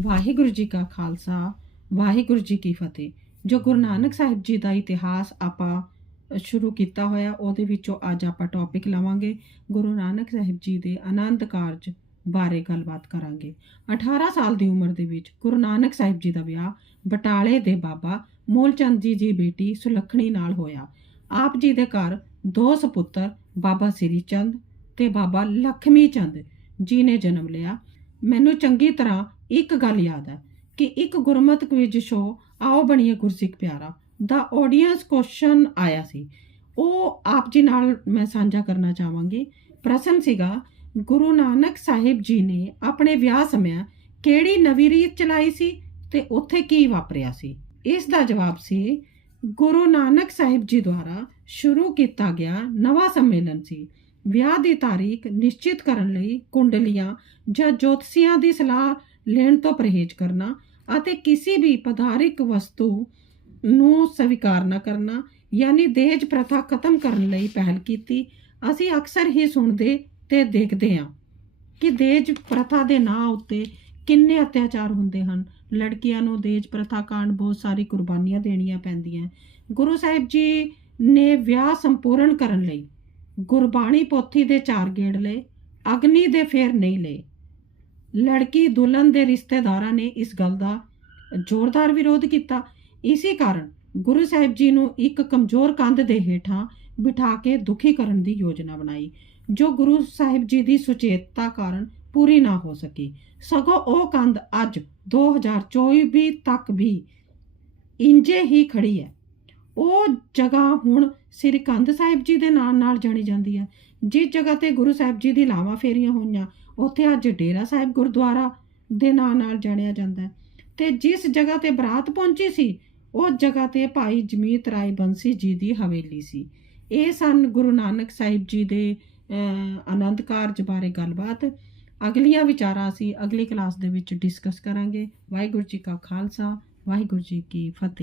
ਵਾਹਿਗੁਰੂ ਜੀ ਕਾ ਖਾਲਸਾ, ਵਾਹਿਗੁਰੂ ਜੀ ਕੀ ਫਤਿਹ। ਜੋ ਗੁਰੂ ਨਾਨਕ ਸਾਹਿਬ ਜੀ ਦਾ ਇਤਿਹਾਸ ਆਪਾਂ ਸ਼ੁਰੂ ਕੀਤਾ ਹੋਇਆ, ਉਹਦੇ ਵਿੱਚੋਂ ਅੱਜ ਆਪਾਂ ਟੌਪਿਕ ਲਵਾਂਗੇ। ਗੁਰੂ ਨਾਨਕ ਸਾਹਿਬ ਜੀ ਦੇ ਆਨੰਦ ਕਾਰਜ ਬਾਰੇ ਗੱਲਬਾਤ ਕਰਾਂਗੇ। 18 ਸਾਲ ਦੀ ਉਮਰ ਦੇ ਵਿੱਚ ਗੁਰੂ ਨਾਨਕ ਸਾਹਿਬ ਜੀ ਦਾ ਵਿਆਹ ਬਟਾਲੇ ਦੇ ਬਾਬਾ ਮੂਲਚੰਦ ਜੀ ਦੀ ਬੇਟੀ ਸੁਲੱਖਣੀ ਨਾਲ ਹੋਇਆ। ਆਪ ਜੀ ਦੇ ਘਰ ਦੋ ਸੁਪੁੱਤਰ, ਬਾਬਾ ਸ੍ਰੀ ਚੰਦ ਤੇ ਬਾਬਾ ਲਖਮੀ ਚੰਦ ਜੀ ਨੇ ਜਨਮ ਲਿਆ। ਮੈਨੂੰ ਚੰਗੀ ਤਰ੍ਹਾਂ ਇੱਕ ਗੱਲ ਯਾਦ ਹੈ ਕਿ ਇੱਕ ਗੁਰਮਤਿ ਕੁਇਜ਼ ਸ਼ੋ ਆਓ ਬਣੀਏ ਗੁਰਸਿੱਖ ਪਿਆਰਾ। ਦਾ ਆਡੀਅנס ਕੁਐਸਚਨ ਆਇਆ ਸੀ। ਉਹ ਆਪ ਜੀ ਨਾਲ ਮੈਂ ਸਾਂਝਾ ਕਰਨਾ ਚਾਹਾਂਗੀ। ਪ੍ਰਸ਼ਨ ਸੀਗਾ, ਗੁਰੂ ਨਾਨਕ ਸਾਹਿਬ ਜੀ ਨੇ ਆਪਣੇ ਵਿਆਹ ਸਮੇਂ ਕਿਹੜੀ ਨਵੀਂ ਰੀਤ ਚਲਾਈ ਸੀ ਤੇ ਉੱਥੇ ਕੀ ਵਾਪਰਿਆ ਸੀ? ਇਸ ਦਾ ਜਵਾਬ ਸੀ, ਗੁਰੂ ਨਾਨਕ ਸਾਹਿਬ ਜੀ ਦੁਆਰਾ ਸ਼ੁਰੂ ਕੀਤਾ ਗਿਆ ਨਵਾਂ ਸੰਮੇਲਨ ਸੀ। ਵਿਆਹ ਦੀ ਤਾਰੀਖ ਨਿਸ਼ਚਿਤ ਕਰਨ ਲਈ ਕੁੰਡਲੀਆਂ ਜਾਂ ਜੋਤਸ਼ੀਆਂ ਦੀ ਸਲਾਹ ਲੈਣ ਤੋਂ ਪਰਹੇਜ਼ ਕਰਨਾ ਅਤੇ ਕਿਸੇ ਵੀ ਪਦਾਰਿਕ ਵਸਤੂ ਨੂੰ ਸਵੀਕਾਰ ਨਾ ਕਰਨਾ, ਯਾਨੀ ਦਹੇਜ ਪ੍ਰਥਾ ਖਤਮ ਕਰਨ ਲਈ ਪਹਿਲ ਕੀਤੀ, ਅਸੀਂ ਅਕਸਰ ਹੀ ਸੁਣਦੇ ਤੇ ਦੇਖਦੇ ਹਾਂ ਕਿ ਦਹੇਜ ਪ੍ਰਥਾ ਦੇ ਨਾਂ ਉੱਤੇ ਕਿੰਨੇ ਅਤਿਆਚਾਰ ਹੁੰਦੇ ਹਨ। ਲੜਕੀਆਂ ਨੂੰ ਦੇਜ਼ ਪ੍ਰਥਾ ਕਾਰਨ ਬਹੁਤ ਸਾਰੀ ਕੁਰਬਾਨੀਆਂ ਦੇਣੀਆਂ ਪੈਂਦੀਆਂ ਗੁਰੂ ਸਾਹਿਬ ਜੀ ਨੇ ਵਿਆਹ ਸੰਪੂਰਨ ਕਰਨ ਲਈ ਗੁਰਬਾਣੀ ਪੋਥੀ ਦੇ ਚਾਰ ਗੇੜ ਲਏ, ਅਗਨੀ ਦੇ ਫੇਰ ਨਹੀਂ ਲਏ। ਲੜਕੀ ਦੁਲਹਨ ਦੇ ਰਿਸ਼ਤੇਦਾਰਾਂ ਨੇ ਇਸ ਗੱਲ ਦਾ ਜ਼ੋਰਦਾਰ ਵਿਰੋਧ ਕੀਤਾ। ਇਸੇ ਕਾਰਨ ਗੁਰੂ ਸਾਹਿਬ ਜੀ ਨੂੰ ਇੱਕ ਕਮਜ਼ੋਰ ਕੰਧ ਦੇ ਹੇਠਾਂ ਬਿਠਾ ਕੇ ਦੁਖੀ ਕਰਨ ਦੀ ਯੋਜਨਾ ਬਣਾਈ, ਜੋ ਗੁਰੂ ਸਾਹਿਬ ਜੀ ਦੀ ਸੁਚੇਤਤਾ ਕਾਰਨ ਪੂਰੀ ਨਾ ਹੋ ਸਕੀ। ਸਗੋਂ ਉਹ ਕੰਧ ਅੱਜ 2024 ਤੱਕ ਵੀ ਇੰਜੇ ਹੀ ਖੜੀ ਹੈ। ਉਹ ਜਗ੍ਹਾ ਹੁਣ ਸ੍ਰੀ ਕੰਧ ਸਾਹਿਬ ਜੀ ਦੇ ਨਾਮ ਨਾਲ ਜਾਣੀ ਜਾਂਦੀ ਹੈ। ਜਿਸ ਜਗ੍ਹਾ ਤੇ ਗੁਰੂ ਸਾਹਿਬ ਜੀ ਦੀ ਲਾਵਾਂ ਫੇਰੀਆਂ ਹੋਈਆਂ, ਉੱਥੇ ਅੱਜ ਡੇਰਾ ਸਾਹਿਬ ਗੁਰਦੁਆਰਾ ਦੇ ਨਾਂ ਨਾਲ ਜਾਣਿਆ ਜਾਂਦਾ ਹੈ। ਤੇ ਜਿਸ ਜਗ੍ਹਾ ਤੇ ਬਰਾਤ ਪਹੁੰਚੀ ਸੀ ਉਹ ਜਗ੍ਹਾ ਤੇ ਭਾਈ ਜਮੀਤ ਰਾਏ ਬੰਸੀ ਜੀ ਦੀ ਹਵੇਲੀ ਸੀ। ਇਹ ਸਨ ਗੁਰੂ ਨਾਨਕ ਸਾਹਿਬ ਜੀ ਦੇ ਆਨੰਦ ਕਾਰਜ ਬਾਰੇ ਗੱਲਬਾਤ। ਅਗਲੀਆਂ ਵਿਚਾਰਾਂ ਅਸੀਂ ਅਗਲੀ ਕਲਾਸ ਦੇ ਵਿੱਚ ਡਿਸਕਸ ਕਰਾਂਗੇ। ਵਾਹਿਗੁਰੂ ਜੀ ਕਾ ਖਾਲਸਾ, ਵਾਹਿਗੁਰੂ ਜੀ ਕੀ ਫਤਿਹ।